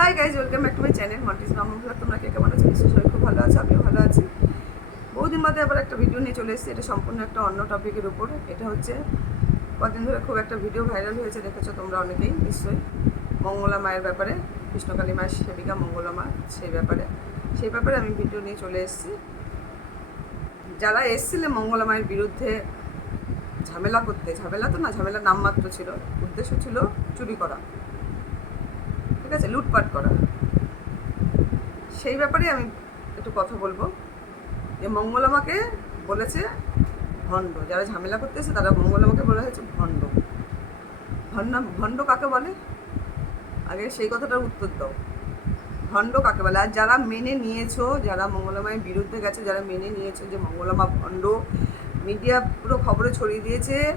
Hi guys welcome back to my channel মন্টিস মামু তোমরা কে কেমন আছো? নিশ্চয়ই সবাই খুব ভালো আছো, আমিও ভালো আছি। বহুদিন বাদে আবার একটা ভিডিও নিয়ে চলে এসেছি, এটা সম্পূর্ণ একটা অন্য টপিকের উপর। এটা হচ্ছে, কদিন ধরে খুব একটা ভিডিও ভাইরাল হয়েছে, দেখেছ তোমরা অনেকেই, নিশ্চয়ই। মঙ্গলা মায়ের ব্যাপারে, কৃষ্ণকালী মায়ের সেবিকা মঙ্গলা মা, সেই ব্যাপারে। সেই ব্যাপারে আমি ভিডিও নিয়ে চলে এসেছি। যারা এসেছিলেন মঙ্গলা মায়ের বিরুদ্ধে ঝামেলা করতে, ঝামেলা তো না ঝামেলা নামমাত্র ছিল। উদ্দেশ্য ছিল চুরি করা। ঠিক আছে লুটপাট করা। সেই ব্যাপারে আমি একটু কথা বলব। যে মঙ্গলামাকে বলেছে ভণ্ড। যারা ঝামেলা করতেছে তারা মঙ্গলামাকে বলা হয়েছে ভণ্ড। ভণ্ড ভণ্ড কাকে বলে? আগে সেই কথাটার উত্তর দাও। ভণ্ড কাকে বলে? আর যারা মেনে নিয়েছো, যারা মঙ্গলামায়ের বিরুদ্ধে গেছে, যারা মেনে নিয়েছো যে মঙ্গলামা ভণ্ড, মিডিয়া পুরো খবরে ছড়িয়ে দিয়েছে,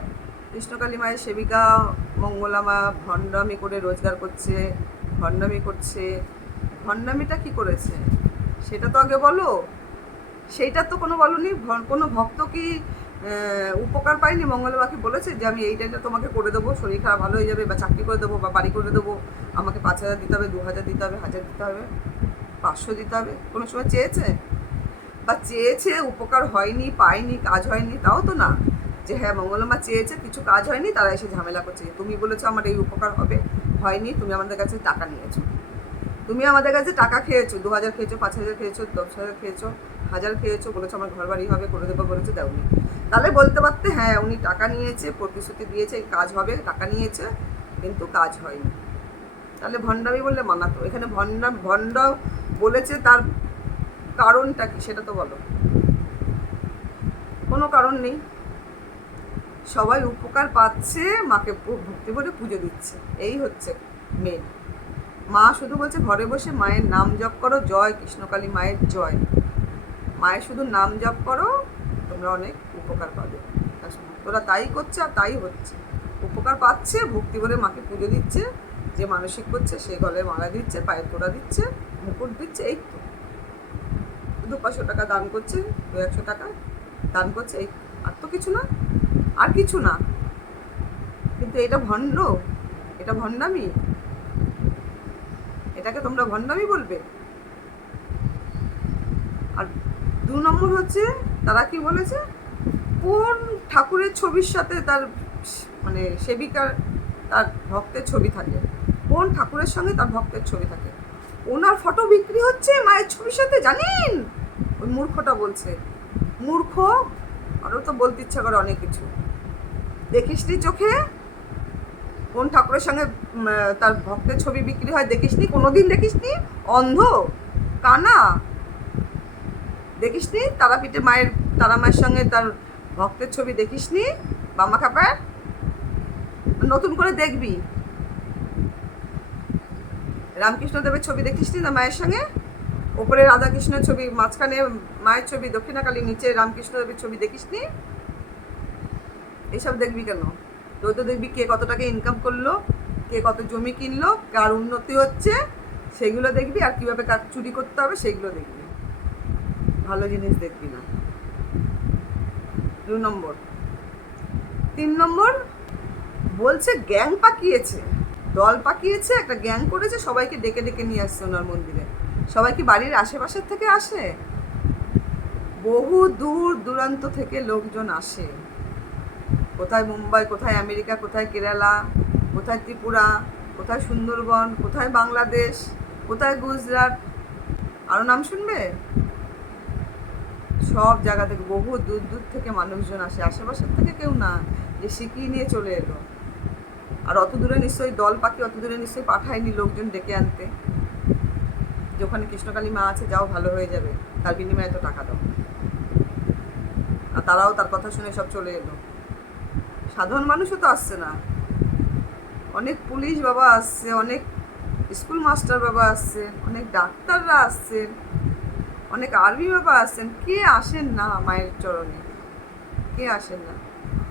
কৃষ্ণকালী মায়ের সেবিকা মঙ্গলামা ভণ্ডামি করে রোজগার করছে ভণ্ডামি করছে। ভণ্ডামিটা কি করেছে? সেটা তো আগে বলো। সেইটা তো কোনো বলনি। কোনো ভক্ত কি উপকার পায়নি? মঙ্গলবাকে বলেছে যে, আমি এই টাইমটা তোমাকে করে দেবো। শরীর খারাপ, ভালো হয়ে যাবে বা চাকরি করে দেবো বা বাড়ি করে দেবো। আমাকে পাঁচ হাজার দিতে হবে দু হাজার দিতে হবে, হাজার দিতে হবে, পাঁচশো দিতে হবে। কোনো সময় চেয়েছে? বা চেয়েছে, উপকার হয়নি, পায়নি, কাজ হয়নি, তাও তো না। যে হ্যাঁ মঙ্গলমা চেয়েছে, কিছু কাজ হয়নি, তারা এসে ঝামেলা করছে। তুমি বলেছ আমার এই উপকার হবে। হয়নি তুমি আমাদের কাছে টাকা নিয়েছো। তুমি আমাদের কাছে টাকা খেয়েছো, দু হাজার খেয়েছো, পাঁচ হাজার খেয়েছো, দশ হাজার খেয়েছো হাজার খেয়েছো, বলেছ আমার ঘর বাড়ি হবে, করে দেবো, বলেছে, দেওনি। তাহলে বলতে পারতে হ্যাঁ উনি টাকা নিয়েছে, প্রতিশ্রুতি দিয়েছে কাজ হবে, টাকা নিয়েছে, কিন্তু কাজ হয়নি। তাহলে ভণ্ডামি বললে মানাতো এখানে ভণ্ডা, ভণ্ড বলেছে তার কারণটা কি, সেটা তো বলো। কোনো কারণ নেই। সবাই উপকার পাচ্ছে, মাকে ভক্তি ভরে পুজো দিচ্ছে। এই হচ্ছে মেন মা শুধু বলছে, ঘরে বসে মায়ের নাম জপ করো, জয় কৃষ্ণকালী মায়ের জয়। মায়ের শুধু নাম জপ করো, তোমরা অনেক উপকার পাবে। ভক্তরা তাই করছে আর তাই হচ্ছে। উপকার পাচ্ছে, ভক্তি ভরে মাকে পুজো দিচ্ছে, যে মানসিক করছে সে গলে মালা দিচ্ছে, পায়ের তোড়া দিচ্ছে, মুকুট দিচ্ছে, এই তো। দু পাঁচশো টাকা দান করছে দু একশো টাকা দান করছে, এই আর তো কিছু না। আর কিছু না। কিন্তু এটা ভণ্ড, এটা ভণ্ডামি। এটাকে তোমরা ভণ্ডামি বলবে? আর দু নম্বর হচ্ছে, তারা কি বলেছে? কোন ঠাকুরের ছবির সাথে তার মানে সেবিকার, তার ভক্তের ছবি থাকে? কোন ঠাকুরের সঙ্গে তার ভক্তের ছবি থাকে? ওনার ফটো বিক্রি হচ্ছে মায়ের ছবির সাথে, জানেন? ওই মূর্খটা বলছে। মূর্খ, আরও তো বলতে ইচ্ছা করে অনেক কিছু। দেখিসনি চোখে? কোন ঠাকুরের সঙ্গে তার ভক্তের ছবি বিক্রি হয় দেখিসনি কোনোদিন দেখিসনি অন্ধ? কানা? দেখিসনি তারাপীঠে মায়ের, তারা মায়ের সঙ্গে তার ভক্তের ছবি দেখিসনি বামা খাপার? নতুন করে দেখবি। রামকৃষ্ণ দেবের ছবি দেখিসনি না মায়ের সঙ্গে? ওপরে রাধাকৃষ্ণের ছবি, মাঝখানে মায়ের ছবি, দক্ষিণাকালী নিচে রামকৃষ্ণ দেবের ছবি দেখিসনি এসব দেখবি কেন? তুই তো দেখবি কে কত টাকা ইনকাম করল, কে কত জমি কিনলো, কার উন্নতি হচ্ছে, সেগুলো দেখবি আর কীভাবে কার চুরি করতে হবে, সেগুলো দেখবি। ভালো জিনিস দেখবি না। দু নম্বর। তিন নম্বর, বলছে গ্যাং পাকিয়েছে, দল পাকিয়েছে, একটা গ্যাং করেছে, সবাইকে ডেকে ডেকে নিয়ে আসছে ওনার মন্দিরে। সবাই কি বাড়ির আশেপাশের থেকে আসে? বহু দূর দূরান্ত থেকে লোকজন আসে। কোথায় মুম্বাই, কোথায় আমেরিকা, কোথায় কেরালা, কোথায় ত্রিপুরা, কোথায় সুন্দরবন, কোথায় বাংলাদেশ, কোথায় গুজরাট আরও নাম শুনবে? সব জায়গা থেকে, বহু দূর দূর থেকে মানুষজন আসে, আশেপাশের থেকে কেউ না, যে শিখিয়ে নিয়ে চলে এলো। আর অত দূরে নিশ্চয়ই দল পাখি, অত দূরে নিশ্চয়ই পাঠায়নি লোকজন ডেকে আনতে। যে ওখানে কৃষ্ণকালী মা আছে, যাও, ভালো হয়ে যাবে। তার বিনিময়ে এত টাকা দাও। আর তারাও তার কথা শুনে সব চলে এলো। সাধারণ মানুষও তো আসছে না। অনেক পুলিশ বাবা আসছে, অনেক স্কুল মাস্টার বাবা আসছেন, অনেক ডাক্তাররা আসছেন, অনেক আর্মি বাবা আসছেন। কে আসেন না মায়ের চরণে? কে আসেন না?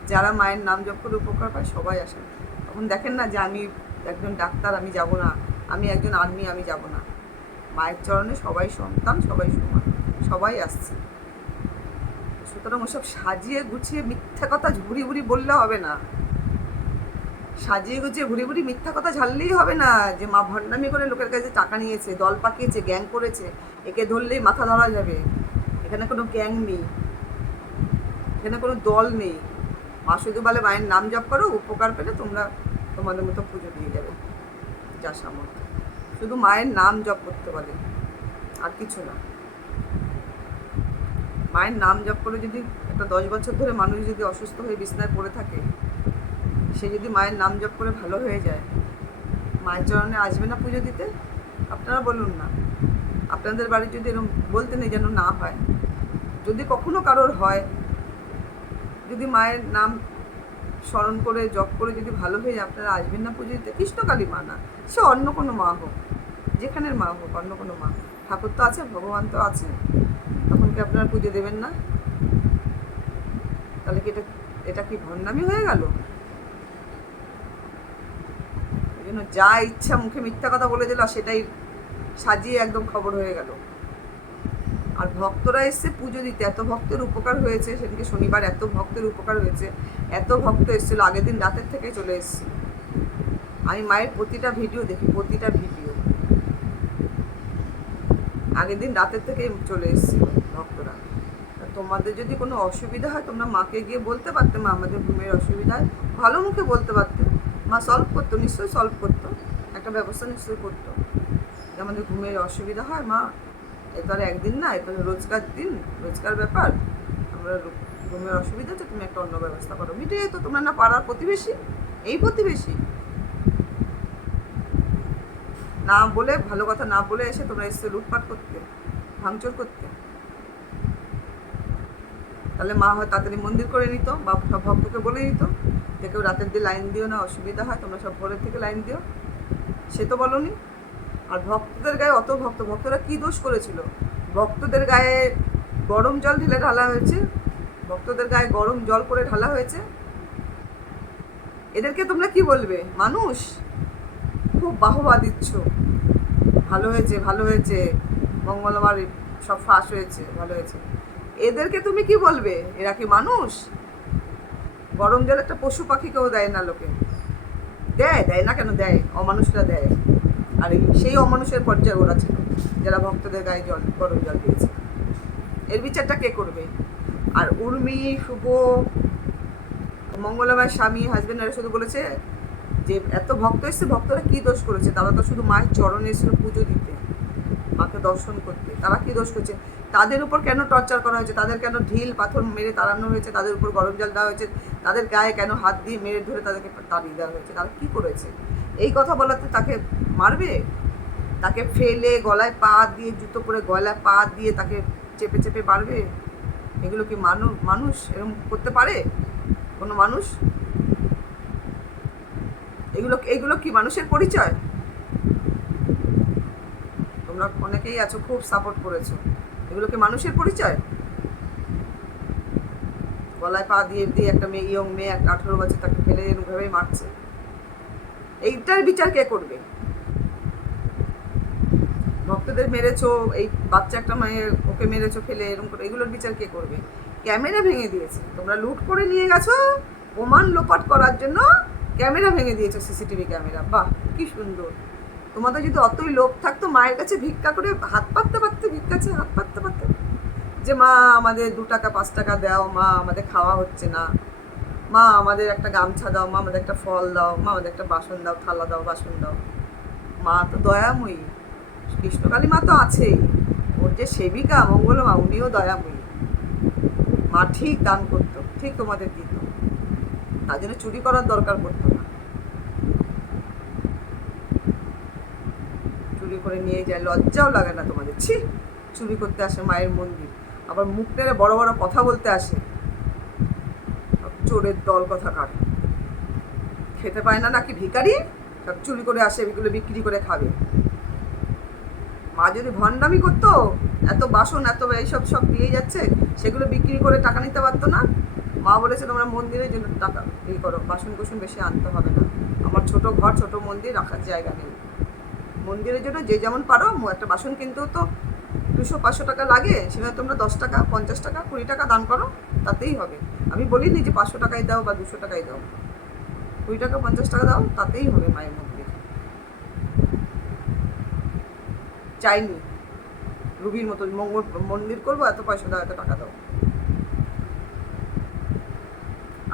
যারা মায়ের নাম জপ করে উপকার পায় সবাই আসেন। তখন দেখেন না যে আমি একজন ডাক্তার, আমি যাব না। আমি একজন আর্মি, আমি যাব না। মায়ের চরণে সবাই সন্তান, সবাই সমান, সবাই আসছে। সুতরাং ওসব সাজিয়ে গুছিয়ে মিথ্যা কথা ঝুড়ি ঘুরি বললে হবে না। সাজিয়ে গুছিয়ে ঘুরি ঘুরি মিথ্যা কথা ঝাললেই হবে না। যে মা ভণ্ডামি করে লোকের কাছে টাকা নিয়েছে, দল পাকিয়েছে, গ্যাং করেছে, একে ধরলেই মাথা ধরা যাবে। এখানে কোনো গ্যাং নেই। এখানে কোনো দল নেই। মা শুধু বলে, মায়ের নাম জপ করো, উপকার পেলে তোমরা তোমাদের মতো পুজো দিয়ে যাবে। যা সামর্থ্য। শুধু মায়ের নাম জপ করতে বলে, আর কিছু না। মায়ের নাম জপ করে যদি একটা দশ বছর ধরে মানুষ যদি অসুস্থ হয়ে বিছনায় পড়ে থাকে, সে যদি মায়ের নাম জপ করে ভালো হয়ে যায়, মায়ের চরণে আসবে না পুজো দিতে? আপনারা বলুন না। আপনাদের বাড়ি যদি এরকম বলতে নেই যেন না হয়, যদি কখনো কারোর হয়, যদি মায়ের নাম স্মরণ করে, জপ করে যদি ভালো হয়ে যায়, আপনারা আসবেন না পুজো দিতে? কৃষ্ণকালী মা না, সে অন্য কোনো মা হোক, যেখানের মা হোক, অন্য কোনো মা। ঠাকুর তো আছে, ভগবান তো আছে। তখন আপনারা পুজো দেবেন না। তাহলে কি এটা এটা কি ভণ্ডামি হয়ে গেল? এই জন্য যা ইচ্ছা মুখে মিথ্যা কথা বলে দিল সেটাই সাজিয়ে একদম খবর হয়ে গেল। আর ভক্তরা এসছে পুজো দিতে, এত ভক্তের উপকার হয়েছে। সেদিকে শনিবার এত ভক্তের উপকার হয়েছে। এত ভক্ত এসেছিল, আগের দিন রাতের থেকে চলে এসেছি। আমি মায়ের প্রতিটা ভিডিও দেখি, প্রতিটা ভিডিও। আগের দিন রাতের থেকে চলে এসেছিল। ভক্তরা। তোমাদের যদি কোনো অসুবিধা হয়, তোমরা মাকে গিয়ে বলতে পারতে, মা আমাদের ঘুমের অসুবিধা হয়। ভালো মুখে বলতে পারতে। মা সলভ করতো, নিশ্চয়ই সলভ করতো। একটা ব্যবস্থা নিশ্চয়ই করতো। আমাদের ঘুমের অসুবিধা হয়, মা এ তো আর একদিন না এ তো রোজকার দিন, রোজকার ব্যাপার। আমরা ঘুমের অসুবিধা হচ্ছে, তুমি একটা অন্য ব্যবস্থা করো। মিটে যেত, তোমরা না পাড়ার প্রতিবেশী? এই প্রতিবেশী? না বলে, ভালো কথা না বলে এসে তোমরা এসে লুটপাট করতে, ভাঙচুর করতে। তাহলে মা হয় তাড়াতাড়ি মন্দির করে নিত বা সব ভক্তকে বলে দিত যে কেউ রাতের দিয়ে লাইন দিও না, অসুবিধা হয়, তোমরা সব ভোরের থেকে লাইন দিও। সে তো বলনি। আর ভক্তদের গায়ে অত ভক্ত, ভক্তরা কি দোষ করেছিল? ভক্তদের গায়ে গরম জল ঢেলে ঢালা হয়েছে। ভক্তদের গায়ে গরম জল করে ঢালা হয়েছে। এদেরকে তোমরা কি বলবে? মানুষ? খুব বাহবা দিচ্ছ। ভালো হয়েছে ভালো হয়েছে। মঙ্গলবার সব ফাঁস হয়েছে, ভালো হয়েছে। এদেরকে তুমি কি বলবে? এরা কি মানুষ? গরম জল একটা পশু পাখিকেও দেয় না লোকে। দেয় দেয় না কেন? দেয়। অমানুষরা দেয়। আর সেই অমানুষের পর্যায়ে ওরা ছিল, যারা ভক্তদের গায়ে জল, গরম জল দিয়েছে। এর বিচারটা কে করবে? আর উর্মি, শুভ মঙ্গলবার স্বামী হাজবেন্ড এরা শুধু বলেছে যে, এত ভক্ত এসছে, ভক্তরা কি দোষ করেছে? তারা তো শুধু মায়ের চরণে এসেছিল পুজো দিতে, মাকে দর্শন করতে। তারা কি দোষ করছে? তাদের উপর কেন টর্চার করা হয়েছে? তাদের কেন ঢিল, পাথর মেরে তাড়ানো হয়েছে? তাদের উপর গরম জল দেওয়া হয়েছে? তাদের গায়ে কেন হাত দিয়ে মেরে ধরে তাদেরকে তাড়িয়ে দেওয়া হয়েছে? তারা কী করেছে? এই কথা বলাতে তাকে মারবে? তাকে ফেলে গলায় পা দিয়ে, জুতো পরে গলায় পা দিয়ে তাকে চেপে চেপে মারবে? এগুলো কি মানুষ মানুষ এরকম করতে পারে? কোনো মানুষ? এগুলো এগুলো কি মানুষের পরিচয়? তোমরা অনেকেই আছো, খুব সাপোর্ট করেছ। এগুলো কি মানুষের পরিচয়? গলায় পা দিয়ে দিয়ে একটা মেয়ে, ইয়ং মেয়ে, একটা আঠেরো বছর, তাকে ফেলে এরকমভাবেই মারছে। এইটার বিচার কে করবে? ভক্তদের মেরেছো, এই বাচ্চা একটা মেয়ে ওকে মেরেছো, ফেলে এরকম করে, এগুলোর বিচার কে করবে? ক্যামেরা ভেঙে দিয়েছে। তোমরা লুট করে নিয়ে গেছো, প্রমাণ লোপাট করার জন্য ক্যামেরা ভেঙে দিয়েছ, সিসিটিভি ক্যামেরা। বাহ, কি সুন্দর। তোমাদের যদি অতই লোভ থাকতো, মায়ের কাছে ভিক্ষা করে হাত পাততে পারতে ভিক্ষাছে হাত পাততে পারতে। যে মা, আমাদের দু টাকা, পাঁচ টাকা দাও, মা, আমাদের খাওয়া হচ্ছে না। মা, আমাদের একটা গামছা দাও, মা, আমাদের একটা ফল দাও, মা, আমাদের একটা বাসন দাও, থালা দাও, বাসন দাও। মা তো দয়াময়ী। কৃষ্ণকালী মা তো আছেই। ওর যে সেবিকা মঙ্গল মা উনিও দয়াময়ী। মা ঠিক দান করতো, ঠিক তোমাদের দিত। তার জন্য চুরি করার দরকার পড়তো না চুরি করে নিয়ে যায়, লজ্জাও লাগে না তোমাদের। ছি, চুরি করতে আসে মায়ের মন্দির। আবার মুখ টেনে বড় বড় কথা বলতে আসে। চোরের দল কথা কার। খেতে পায় না নাকি ভিখারি? সব চুরি করে আসে, এগুলো বিক্রি করে খাবে। মা যদি ভণ্ডামি করতো, এত বাসন, এত এইসব সব দিয়ে যাচ্ছে, সেগুলো বিক্রি করে টাকা নিতে পারতো না। মা বলেছে, তোমরা মন্দিরের জন্য টাকা ই করো বাসন কুসন বেশি আনতে হবে না। আমার ছোট ঘর, ছোট মন্দির, রাখার জায়গা নেই। মন্দিরের জন্য যে যেমন পারো একটা বাসন কিনতেও তো দুশো পাঁচশো টাকা লাগে, সেখানে তোমরা দশ টাকা, পঞ্চাশ টাকা, কুড়ি টাকা দান করো, তাতেই হবে। আমি বলিনি যে পাঁচশো টাকায় দাও বা দুশো টাকায় দাও। কুড়ি টাকা, পঞ্চাশ টাকা দাও, তাতেই হবে মায়ের মন্দির। চাইনি। রুবির মতো মন্দির করব, এত পয়সা দাও, এত টাকা দাও।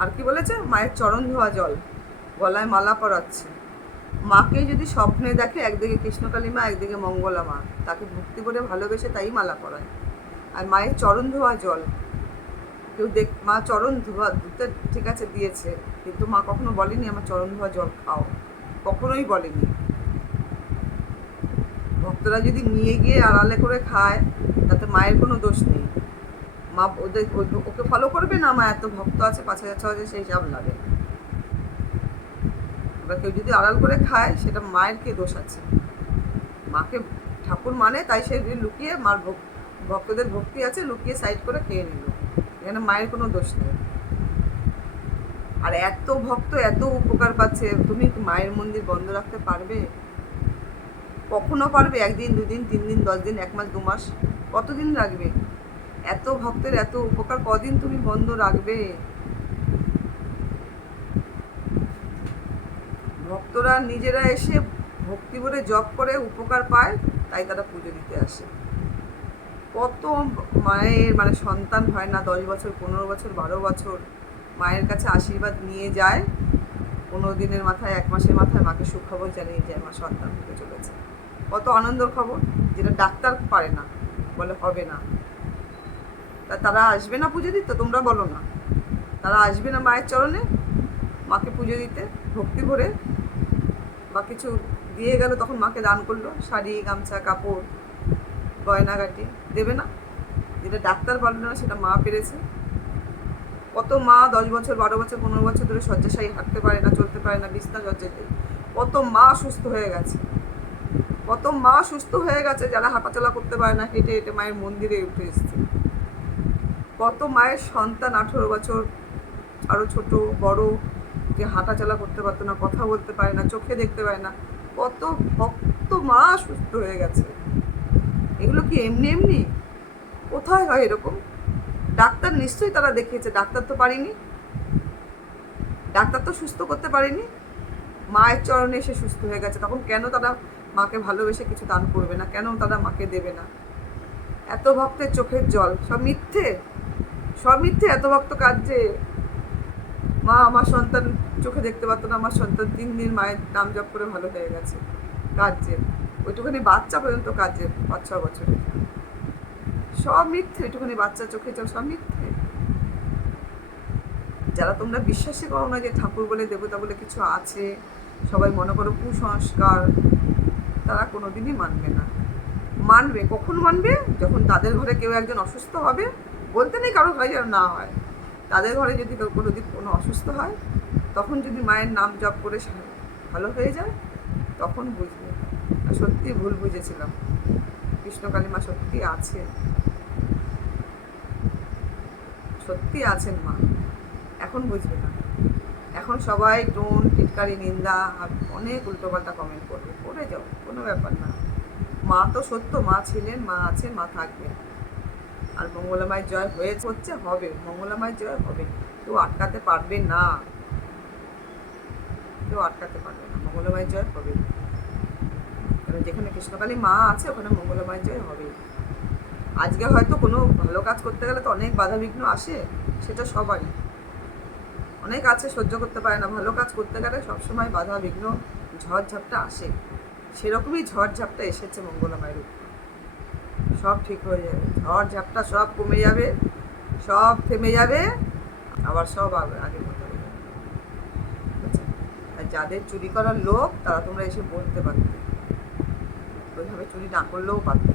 আর কি বলেছে? মায়ের চরণ ধোয়া জল, গলায় মালা পরাচ্ছে। মাকে যদি স্বপ্নে দেখে একদিকে কৃষ্ণকালী মা একদিকে মঙ্গলা মা তাকে ভক্তি করে ভালোবেসে তাই মালা পরায়। আর মায়ের চরণ ধোয়া জল। কেউ দেখ, মা চরণ ধোয়া ধুতে ঠিক আছে দিয়েছে, কিন্তু মা কখনো বলেনি আমার চরণ ধোয়া জল খাও। কখনোই বলেনি। ভক্তরা যদি নিয়ে গিয়ে আড়ালে করে খায়, তাতে মায়ের কোনো দোষ নেই। মা ওদের ওকে ফলো করবে না মা? এত ভক্ত আছে, পাঁচ হাজার, ছ হাজার, সেই হিসাব লাগে। এবার কেউ যদি আড়াল করে খায়, সেটা মায়ের কে দোষ আছে। মাকে ঠাকুর মানে তাই সে লুকিয়ে মার ভক- ভক্তদের ভক্তি আছে, লুকিয়ে সাইড করে খেয়ে নিল। এখানে মায়ের কোনো দোষ নেই। আর এত ভক্ত, এত উপকার পাচ্ছে। তুমি মায়ের মন্দির বন্ধ রাখতে পারবে? কখনো পারবে? একদিন, দুদিন, তিন দিন, দশ দিন, এক মাস, দু মাস? কতদিন রাখবে? এত ভক্তের এত উপকার কদিন তুমি বন্ধ রাখবে? ভক্তরা নিজেরা এসে ভক্তি ভরে জপ করে, উপকার পায়, তাই তারা পুজো দিতে আসে। কত মায়ের মানে সন্তান হয় না, দশ বছর, পনেরো বছর, বারো বছর, মায়ের কাছে আশীর্বাদ নিয়ে যায়, পনেরো দিনের মাথায়, এক মাসের মাথায় মাকে সুখবর জানিয়ে যায়, মা সন্তান হতে চলেছে। কত আনন্দের খবর, যেটা ডাক্তার পারে না, বলে হবে না। তা তারা আসবে না পুজো দিতে? তোমরা বলো না। তারা আসবে না মায়ের চরণে, মাকে পুজো দিতে, ভক্তি ভরে বা কিছু দিয়ে গেল, তখন মাকে দান করল, শাড়ি, গামছা, কাপড় গয়নাগাটি দেবে না। যেটা ডাক্তার পারল না, সেটা মা পেরেছে। কত মা দশ বছর, বারো বছর, পনেরো বছর ধরে শয্যাশায়ী হাঁটতে পারে না চলতে পারে না, বিছনা শয্যাতে কত মা সুস্থ হয়ে গেছে। কত মা সুস্থ হয়ে গেছে, যারা হাঁটাচলা করতে পারে না, হেঁটে হেঁটে মায়ের মন্দিরে উঠে এসছে। কত মায়ের সন্তান আঠেরো বছর আরও ছোট, বড় যে হাঁটাচলা করতে পারতো না, কথা বলতে পারে না, চোখে দেখতে পারে না। কত ভক্ত মা সুস্থ হয়ে গেছে। এগুলো কি এমনি এমনি? কোথায় হয় এরকম? ডাক্তার নিশ্চয়ই তারা দেখিয়েছে, ডাক্তার তো পারেনি। ডাক্তার তো সুস্থ করতে পারেনি। মায়ের চরণে এসে সুস্থ হয়ে গেছে। তখন কেন তারা মাকে ভালোবেসে কিছু দান করবে না? কেন তারা মাকে দেবে না? এত ভক্তের চোখের জল। সব মিথ্যে। সব মিথ্যে এত ভক্ত কাঁদছে। মা আমার সন্তান চোখে দেখতে পারতো না, আমার সন্তান তিন দিন মায়ের নাম জপ করে ভালো হয়ে গেছে। কাজের ওইটুখানি বাচ্চা পর্যন্ত কাজের পাঁচ ছ বছরে। সব মিথ্যে, ওইটুখানি বাচ্চা চোখে জল সব মিথ্যে। যারা তোমরা বিশ্বাসই করো না যে ঠাকুর বলে দেবতা বলে কিছু আছে, সবাই মনে করো কুসংস্কার, তারা কোনোদিনই মানবে না। মানবে, কখন মানবে? যখন তাদের ঘরে কেউ একজন অসুস্থ হবে, বলতে নেই কারও ঘরে যেন না হয়। তাদের ঘরে যদি কেউ কোনো দিন কোনো অসুস্থ হয়, তখন যদি মায়ের নাম জপ করে ভালো হয়ে যায়, তখন বুঝবে। সত্যি ভুল বুঝেছিলাম। কৃষ্ণকালী মা সত্যি আছে সত্যি আছেন মা। এখন বুঝবে না। এখন সবাই টোন, টিটকারি, নিন্দা আর অনেক উল্টোপাল্টা কমেন্ট করবে। করে যাও, কোনো ব্যাপার না। মা তো সত্য, মা ছিলেন, মা আছেন মা থাকবেন। আর মঙ্গলামায়ের জয় হয়ে হচ্ছে হবে মঙ্গলামায়ের জয় হবে। কেউ আটকাতে পারবে না। কেউ আটকাতে পারবে না মঙ্গলামায়ের জয় হবে। কারণ যেখানে কৃষ্ণকালী মা আছে, ওখানে মঙ্গলামায়ের জয় হবে। আজকে হয়তো কোনো ভালো কাজ করতে গেলে তো অনেক বাধা বিঘ্ন আসে, সেটা সবারই। অনেক আছে, সহ্য করতে পারে না। ভালো কাজ করতে গেলে সবসময় বাধা বিঘ্ন ঝড়ঝাপটা আসে। সেরকমই ঝড়ঝাপটা এসেছে মঙ্গলামায়ের উপর সব ঠিক হয়ে যাবে। ঝড় ঝাপটা সব কমে যাবে, সব থেমে যাবে, আবার সব আগে- মতো হয়ে যাবে। আর যাদের চুরি করার লোক, তারা তোমরা এসে বলতে পারতে ওইভাবে চুরি না করলেও পারতে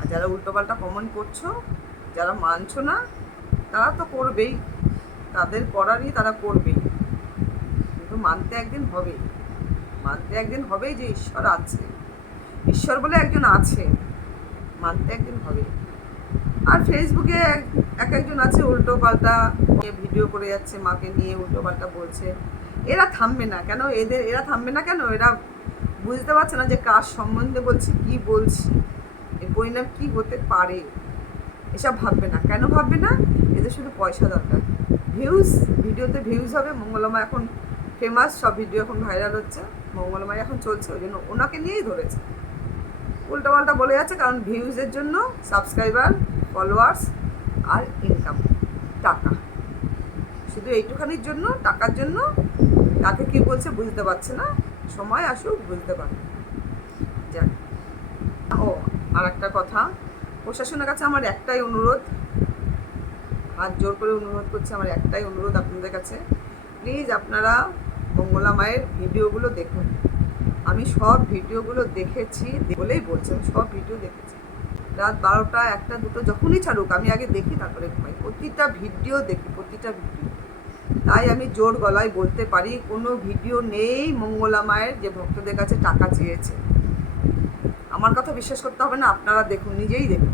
আর যারা উল্টোপাল্টা কমেন্ট করছ, যারা মানছো না, তারা তো করবেই। তাদের করারই তারা করবেই। কিন্তু মানতে একদিন হবেই। মানতে একদিন হবেই যে ঈশ্বর আছে। ঈশ্বর বলে একজন আছে। মানতে একদিন হবে। আর ফেসবুকে এক- এক একজন আছে উল্টো পাল্টা ভিডিও করে যাচ্ছে, মাকে নিয়ে উল্টো পাল্টা বলছে। এরা থামবে না কেন? এদের, এরা থামবে না কেন? এরা বুঝতে পারছে না যে কার সম্বন্ধে বলছি, কি বলছি, এর পরিণাম কি হতে পারে? এসব ভাববে না। কেন ভাববে না? এদের শুধু পয়সা দরকার। ভিউজ ভিডিওতে ভিউজ হবে। মঙ্গলমা এখন ফেমাস সব ভিডিও এখন ভাইরাল হচ্ছে। মঙ্গলমায় এখন চলছে। ওই জন্য ওনাকে নিয়েই ধরেছে। উল্টাপাল্টা বলে যাচ্ছে, কারণ ভিউজের জন্য সাবস্ক্রাইবার ফলোয়ার্স আর ইনকাম টাকা। শুধু এইটুখানির জন্য, টাকার জন্য, তাকে কি বলছে বুঝতে পারছে না, সময় আসুক, বুঝতে পারবে। যাক। ও আর একটা কথা, প্রশাসনের কাছে আমার একটাই অনুরোধ, হাত জোর করে অনুরোধ করছি, আমার একটাই অনুরোধ আপনাদের কাছে। প্লিজ আপনারা মঙ্গলা মায়ের ভিডিওগুলো দেখুন। আমি সব ভিডিওগুলো দেখেছি, বলেই বলছি আমি সব ভিডিও দেখেছি। রাত বারোটা, একটা, দুটো, যখনই ছাড়ুক, আমি আগে দেখি, তারপরে ঘুমাই। প্রতিটা ভিডিও দেখি, প্রতিটা ভিডিও। তাই আমি জোর গলায় বলতে পারি, কোনো ভিডিও নেই মঙ্গলা মায়ের যে ভক্তদের কাছে টাকা চেয়েছে। আমার কথা বিশ্বাস করতে হবে না, আপনারা দেখুন, নিজেই দেখুন।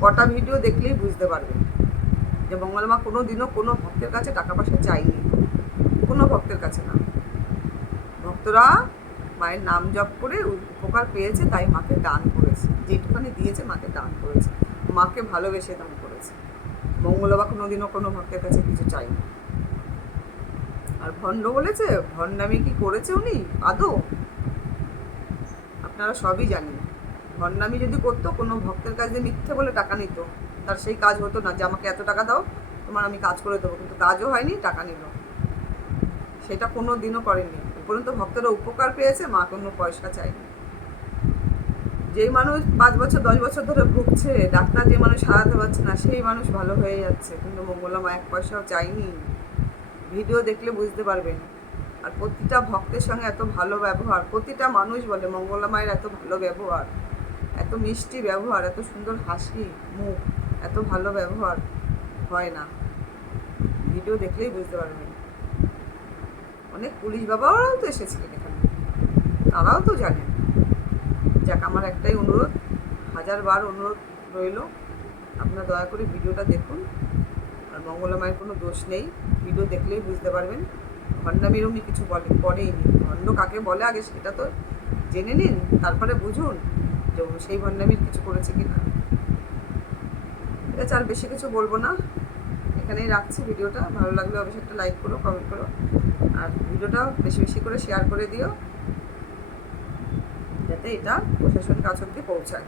কটা ভিডিও দেখলেই বুঝতে পারবেন যে মঙ্গলমা কোনো দিনও কোনো ভক্তের কাছে টাকা পয়সা চাইনি। কোনো ভক্তের কাছে না। ভক্তরা মায়ের নাম জপ করে উপকার পেয়েছে, তাই মাকে দান করেছে। যেটুখানি দিয়েছে, মাকে দান করেছে। মাকে ভালোবেসে দান করেছে। মঙ্গলবা কোনো দিনও কোনো ভক্তের কাছে কিছু চাইনি আর ভণ্ড বলেছে, ভণ্ডামি কি করেছে উনি? আদৌ আপনারা সবই জানেন। ভণ্ডামি যদি করতো, কোনো ভক্তের কাছে মিথ্যে বলে টাকা নিত, তার সেই কাজ হতো না যে, আমাকে এত টাকা দাও, তোমার আমি কাজ করে দেবো। কিন্তু কাজও হয়নি, টাকা নিল। সেটা কোনো দিনও করেনি উপরন্ত ভক্তরা উপকার পেয়েছে, মা কোনো পয়সা চায়নি। যেই মানুষ পাঁচ বছর, দশ বছর ধরে ভুগছে, ডাক্তার যে মানুষ সারাতে পারছে না, সেই মানুষ ভালো হয়ে যাচ্ছে। কিন্তু মঙ্গলা মা, এক পয়সাও চাইনি। ভিডিও দেখলে বুঝতে পারবেন। আর প্রতিটা ভক্তের সঙ্গে এত ভালো ব্যবহার, প্রতিটা মানুষ বলে, মঙ্গলা মায়ের এত ভালো ব্যবহার, এত মিষ্টি ব্যবহার, এত সুন্দর হাসি, মুখ, এত ভালো ব্যবহার হয় না। ভিডিও দেখলেই বুঝতে পারবেন। অনেক পুলিশ বাবারাও তো এসেছিলেন এখানে। তারাও তো জানেন যাক, আমার একটাই অনুরোধ হাজার বার অনুরোধ রইল। আপনারা দয়া করে ভিডিওটা দেখুন। আর মঙ্গলা মায়ের কোনো দোষ নেই। ভিডিও দেখলেই বুঝতে পারবেন। ভণ্ডামির উনি কিছু বলে, করেইনি। ভণ্ড কাকে বলে আগে সেটা তো জেনে নিন, তারপরে বুঝুন যে সেই ভণ্ডামির কিছু করেছে কি না ঠিক আছে আর বেশি কিছু বলব না। এখানেই রাখছি ভিডিওটা। ভালো লাগলে অবশ্যই একটা লাইক করো কমেন্ট করো। আর ভিডিওটা বেশি বেশি করে শেয়ার করে দিও যাতে এটা প্রশাসন কাছ অব্দি পৌঁছায়।